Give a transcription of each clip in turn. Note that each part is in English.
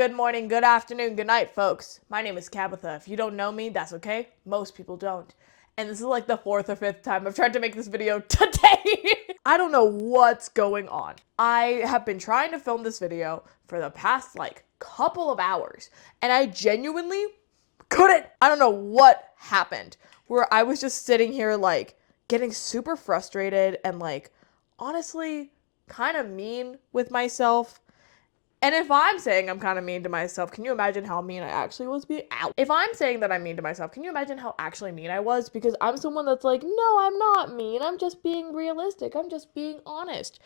Good morning, good afternoon, good night, folks. My name is Tabitha. If you don't know me, that's okay. Most people don't. And this is like the fourth or fifth time I've tried to make this video today. I don't know what's going on. I have been trying to film this video for the past couple of hours, and I genuinely couldn't. I don't know what happened, where I was just sitting here getting super frustrated and honestly kind of mean with myself. And if I'm saying I'm kind of mean to myself, can you imagine how mean I actually was being out? If I'm saying that I'm mean to myself, can you imagine how actually mean I was? Because I'm someone that's like, no, I'm not mean. I'm just being realistic. I'm just being honest.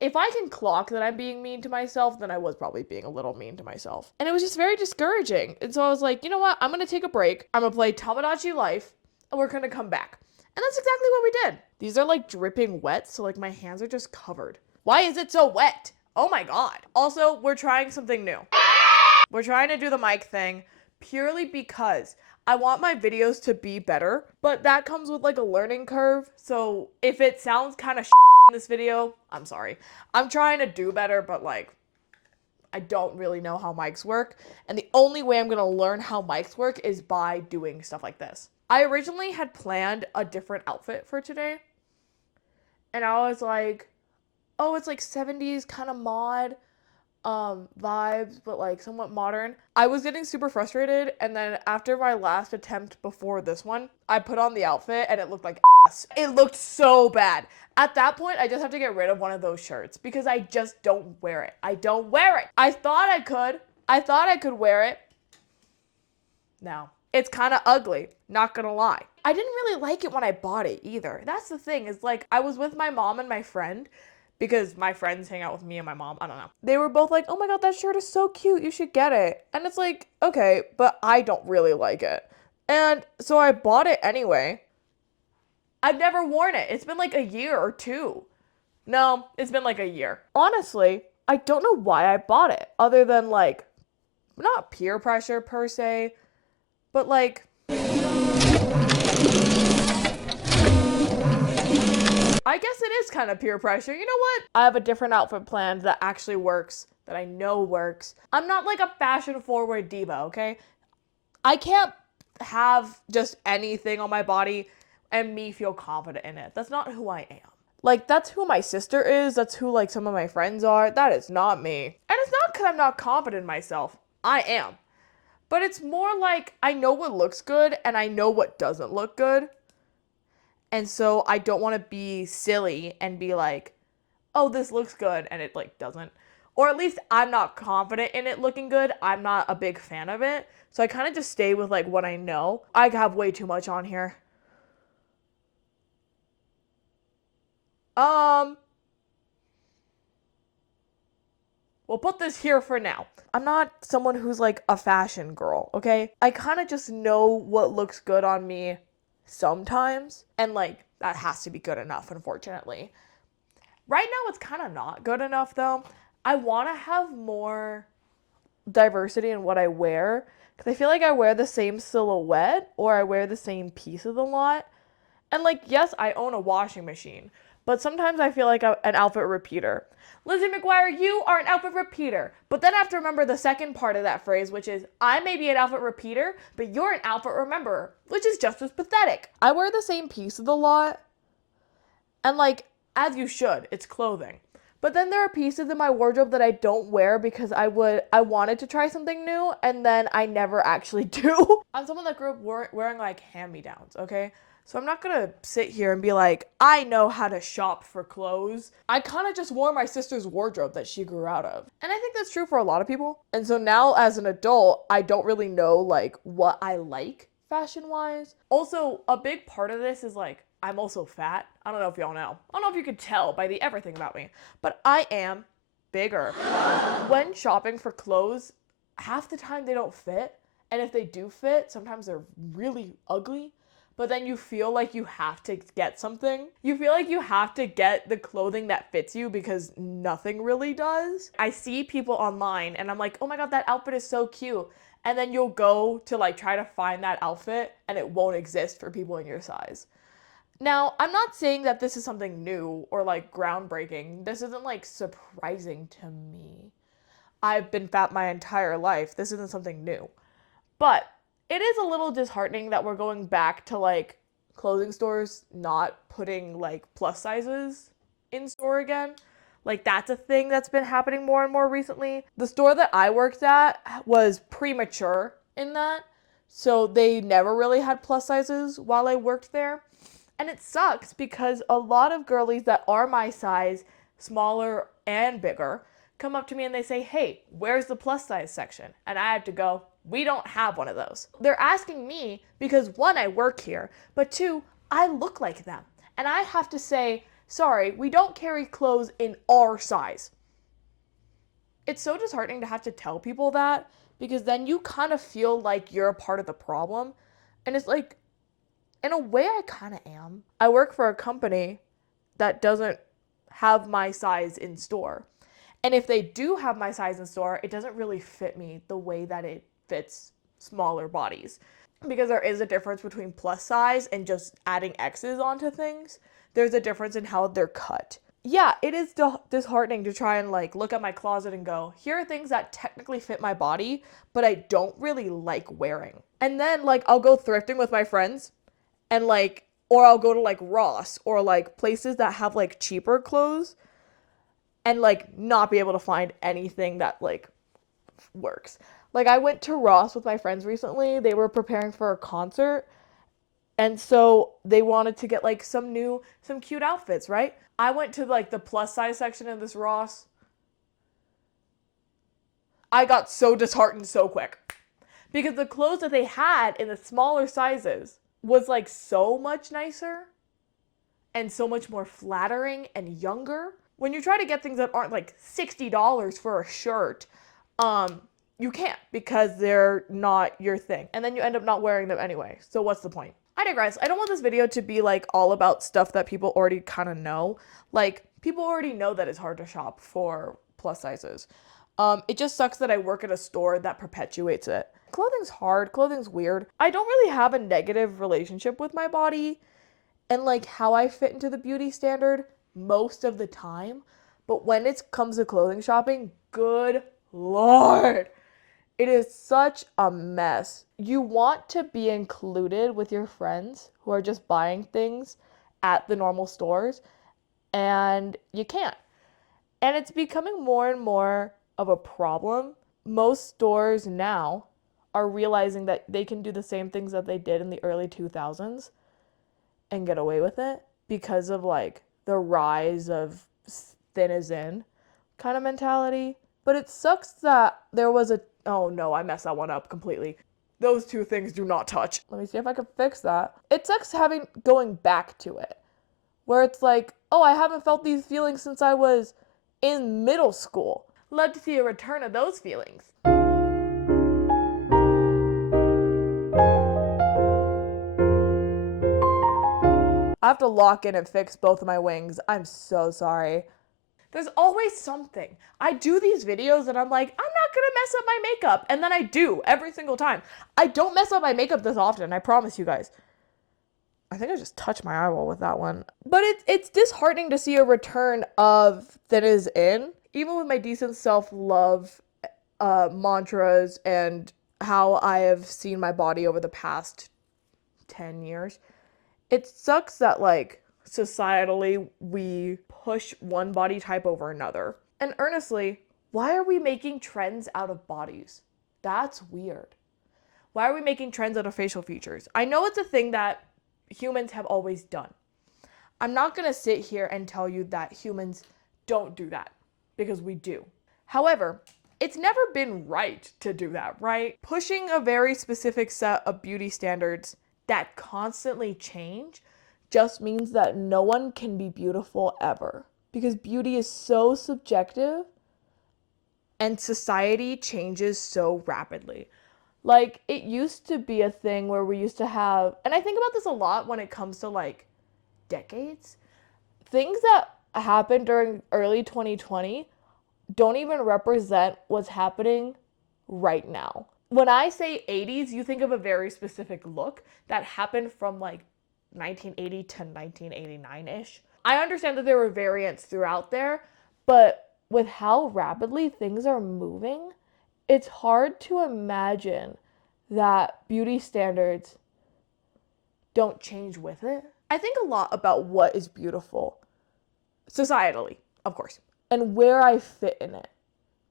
If I can clock that I'm being mean to myself, then I was probably being a little mean to myself. And it was just very discouraging. And so I was like, you know what? I'm going to take a break. I'm going to play Tamagotchi Life, and we're going to come back. And that's exactly what we did. These are dripping wet, so my hands are just covered. Why is it so wet? Oh my god. Also, we're trying something new. We're trying to do the mic thing purely because I want my videos to be better, but that comes with a learning curve. So if it sounds kind of in this video, I'm sorry. I'm trying to do better, but I don't really know how mics work. And the only way I'm going to learn how mics work is by doing stuff like this. I originally had planned a different outfit for today. And I was like, oh, it's 70s kind of mod vibes, but somewhat modern. I was getting super frustrated, and then after my last attempt before this one, I put on the outfit and it looked like ass. It looked so bad. At that point, I just have to get rid of one of those shirts because I just don't wear it. I don't wear it. I thought I could wear it. No. It's kind of ugly, not gonna lie. I didn't really like it when I bought it either. That's the thing, is I was with my mom and my friend, because my friends hang out with me and my mom. I don't know. They were both like, oh my god, that shirt is so cute. You should get it. And it's like, okay, but I don't really like it. And so I bought it anyway. I've never worn it. It's been a year or two. No, it's been a year. Honestly, I don't know why I bought it, other than not peer pressure per se, but I guess it is kind of peer pressure. You know what? I have a different outfit planned that actually works, that I know works. I'm not a fashion forward diva, okay? I can't have just anything on my body and me feel confident in it. That's not who I am. That's who my sister is. That's who some of my friends are. That is not me. And it's not because I'm not confident in myself. I am. But it's more I know what looks good and I know what doesn't look good. And so I don't want to be silly and be like, oh, this looks good, and it doesn't. Or at least I'm not confident in it looking good. I'm not a big fan of it. So I kind of just stay with what I know. I have way too much on here. We'll put this here for now. I'm not someone who's a fashion girl, okay? I kind of just know what looks good on me sometimes, and that has to be good enough, unfortunately. Right now it's kind of not good enough though. I want to have more diversity in what I wear, because I feel I wear the same silhouette or I wear the same pieces a lot. And yes, I own a washing machine, but sometimes I feel an outfit repeater. Lizzie McGuire, you are an outfit repeater. But then I have to remember the second part of that phrase, which is, I may be an outfit repeater, but you're an outfit rememberer, which is just as pathetic. I wear the same pieces a lot, and as you should, it's clothing. But then there are pieces in my wardrobe that I don't wear because I wanted to try something new, and then I never actually do. I'm someone that grew up wearing hand-me-downs, okay? So I'm not gonna sit here and be I know how to shop for clothes. I kind of just wore my sister's wardrobe that she grew out of. And I think that's true for a lot of people. And so now as an adult, I don't really know what I like fashion-wise. Also, a big part of this is I'm also fat. I don't know if y'all know. I don't know if you could tell by the everything about me, but I am bigger. When shopping for clothes, half the time they don't fit. And if they do fit, sometimes they're really ugly. But then you feel you have to get something. You feel you have to get the clothing that fits you because nothing really does. I see people online and I'm like, oh my god, that outfit is so cute. And then you'll go to try to find that outfit and it won't exist for people in your size. Now, I'm not saying that this is something new or groundbreaking. This isn't surprising to me. I've been fat my entire life. This isn't something new. But it is a little disheartening that we're going back to like clothing stores not putting like plus sizes in store again. Like that's a thing that's been happening more and more recently. The store that I worked at was premature in that. So they never really had plus sizes while I worked there. And it sucks because a lot of girlies that are my size, smaller and bigger, come up to me and they say, "Hey, where's the plus size section?" And I have to go, "We don't have one of those." They're asking me because one, I work here, but two, I look like them. And I have to say, "Sorry, we don't carry clothes in our size." It's so disheartening to have to tell people that because then you kind of feel like you're a part of the problem. And it's like, in a way, I kind of am. I work for a company that doesn't have my size in store. And if they do have my size in store, it doesn't really fit me the way that it fits smaller bodies. Because there is a difference between plus size and just adding X's onto things. There's a difference in how they're cut. Yeah, it is disheartening to try and like look at my closet and go, here are things that technically fit my body, but I don't really like wearing. And then like I'll go thrifting with my friends and like, or I'll go to like Ross or like places that have like cheaper clothes and like not be able to find anything that like works. Like I went to Ross with my friends recently. They were preparing for a concert. And so they wanted to get like some cute outfits, right? I went to like the plus size section of this Ross. I got so disheartened so quick because the clothes that they had in the smaller sizes was like so much nicer and so much more flattering and younger. When you try to get things that aren't like $60 for a shirt, you can't because they're not your thing. And then you end up not wearing them anyway. So what's the point? I digress. I don't want this video to be like all about stuff that people already kind of know. Like people already know that it's hard to shop for plus sizes. It just sucks that I work at a store that perpetuates it. Clothing's hard. Clothing's weird. I don't really have a negative relationship with my body and like how I fit into the beauty standard most of the time. But when it comes to clothing shopping, good Lord, it is such a mess. You want to be included with your friends who are just buying things at the normal stores, and you can't. And it's becoming more and more of a problem. Most stores now are realizing that they can do the same things that they did in the early 2000s and get away with it because of like the rise of thin as in kind of mentality. But it sucks that there was a, oh no, I messed that one up completely. Those two things do not touch. Let me see if I can fix that. It sucks going back to it where it's like, oh, I haven't felt these feelings since I was in middle school. Love to see a return of those feelings. I have to lock in and fix both of my wings. I'm so sorry. There's always something. I do these videos and I'm like, I'm not gonna mess up my makeup. And then I do every single time. I don't mess up my makeup this often, I promise you guys. I think I just touched my eyeball with that one. But it's disheartening to see a return of thin is in. Even with my decent self-love mantras and how I have seen my body over the past 10 years, it sucks that like societally we push one body type over another. And earnestly, why are we making trends out of bodies? That's weird. Why are we making trends out of facial features? I know it's a thing that humans have always done. I'm not gonna sit here and tell you that humans don't do that, because we do. However, it's never been right to do that, right? Pushing a very specific set of beauty standards that constantly change just means that no one can be beautiful ever. Because beauty is so subjective and society changes so rapidly. Like, it used to be a thing where we used to have, and I think about this a lot when it comes to like decades. Things that happened during early 2020 don't even represent what's happening right now. When I say 80s, you think of a very specific look that happened from like 1980 to 1989-ish. I understand that there were variants throughout there, but with how rapidly things are moving, it's hard to imagine that beauty standards don't change with it. I think a lot about what is beautiful, societally, of course, and where I fit in it.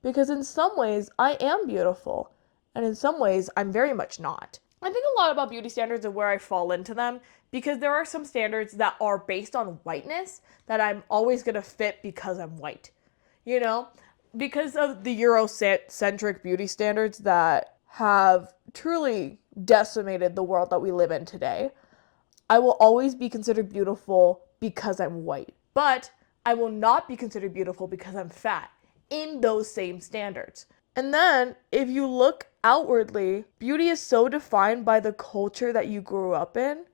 Because in some ways, I am beautiful, and in some ways, I'm very much not. I think a lot about beauty standards and where I fall into them, because there are some standards that are based on whiteness that I'm always gonna fit because I'm white. You know? Because of the Eurocentric beauty standards that have truly decimated the world that we live in today, I will always be considered beautiful because I'm white. But I will not be considered beautiful because I'm fat in those same standards. And then, if you look outwardly, beauty is so defined by the culture that you grew up in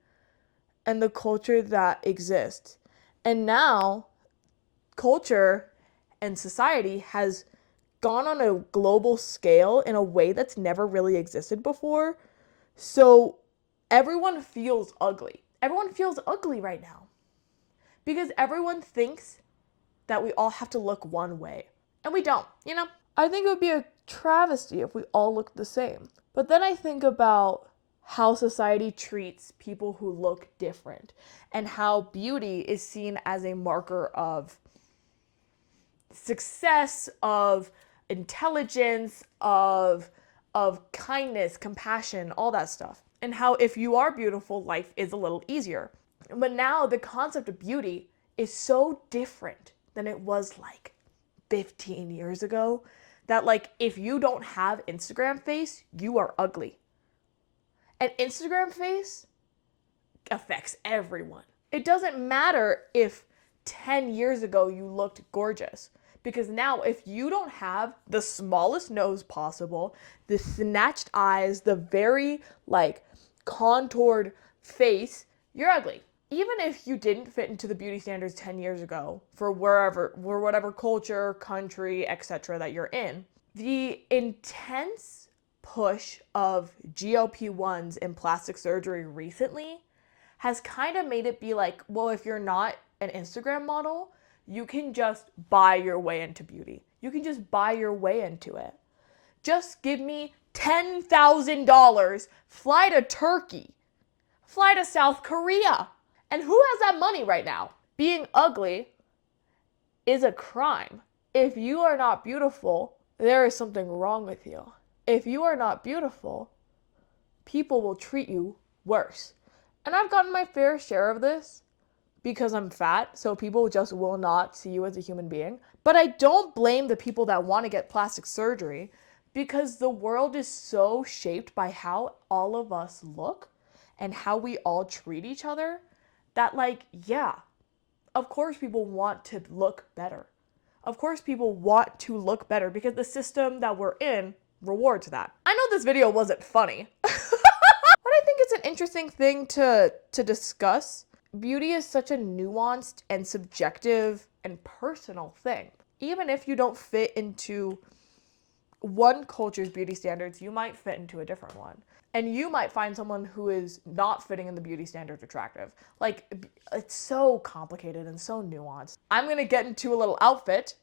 and the culture that exists. And now, culture and society has gone on a global scale in a way that's never really existed before. So, everyone feels ugly. Everyone feels ugly right now because everyone thinks that we all have to look one way. And we don't, you know? I think it would be a travesty if we all looked the same. But then I think about how society treats people who look different and how beauty is seen as a marker of success, of intelligence, of kindness, compassion, all that stuff. And how if you are beautiful, life is a little easier. But now the concept of beauty is so different than it was like 15 years ago that like if you don't have Instagram face, you are ugly. And Instagram face affects everyone. It doesn't matter if 10 years ago you looked gorgeous. Because now, if you don't have the smallest nose possible, the snatched eyes, the very like contoured face, you're ugly. Even if you didn't fit into the beauty standards 10 years ago for whatever culture, country, etc. that you're in, the intense push of GLP-1s and plastic surgery recently has kind of made it be like, well, if you're not an Instagram model, you can just buy your way into beauty. You can just buy your way into it. Just give me $10,000, fly to Turkey, fly to South Korea. And who has that money right now? Being ugly is a crime. If you are not beautiful, there is something wrong with you. If you are not beautiful, people will treat you worse. And I've gotten my fair share of this because I'm fat, so people just will not see you as a human being. But I don't blame the people that want to get plastic surgery because the world is so shaped by how all of us look and how we all treat each other that, like, yeah, of course people want to look better. Of course people want to look better because the system that we're in rewards that. I know this video wasn't funny, but I think it's an interesting thing to discuss. Beauty is such a nuanced and subjective and personal thing. Even if you don't fit into one culture's beauty standards, you might fit into a different one. And you might find someone who is not fitting in the beauty standards attractive. Like, it's so complicated and so nuanced. I'm gonna get into a little outfit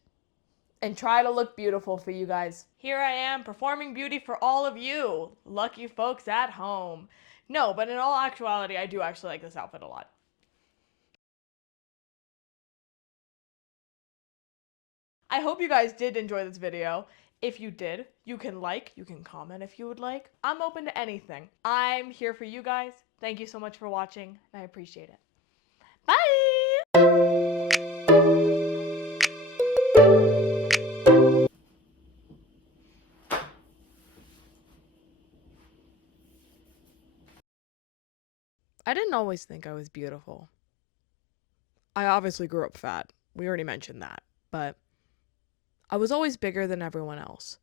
and try to look beautiful for you guys. Here I am performing beauty for all of you, lucky folks at home. No, but in all actuality, I do actually like this outfit a lot. I hope you guys did enjoy this video. If you did, you can like, you can comment if you would like. I'm open to anything. I'm here for you guys. Thank you so much for watching, and I appreciate it. Bye! I didn't always think I was beautiful. I obviously grew up fat. We already mentioned that. But I was always bigger than everyone else.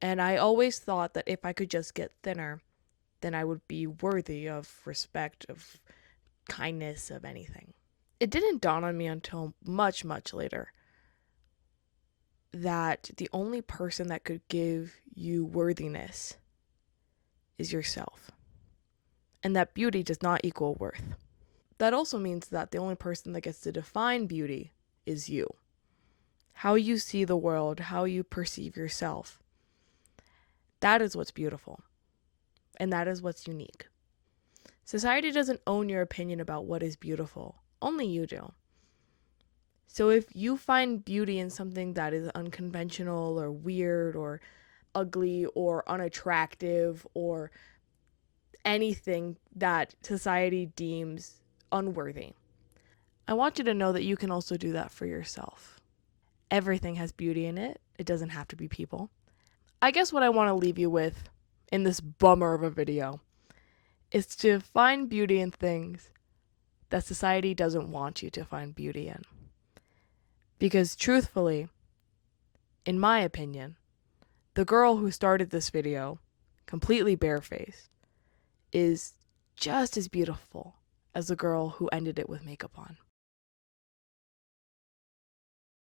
And I always thought that if I could just get thinner, then I would be worthy of respect, of kindness, of anything. It didn't dawn on me until much, much later that the only person that could give you worthiness is yourself. And that beauty does not equal worth. That also means that the only person that gets to define beauty is you. how you see the world, how you perceive yourself. That is what's beautiful, and that is what's unique. Society doesn't own your opinion about what is beautiful, only you do. So if you find beauty in something that is unconventional or weird or ugly or unattractive or anything that society deems unworthy, I want you to know that you can also do that for yourself. Everything has beauty in it. It doesn't have to be people. I guess what I want to leave you with in this bummer of a video is to find beauty in things that society doesn't want you to find beauty in. Because truthfully, in my opinion, the girl who started this video, completely barefaced, is just as beautiful as the girl who ended it with makeup on.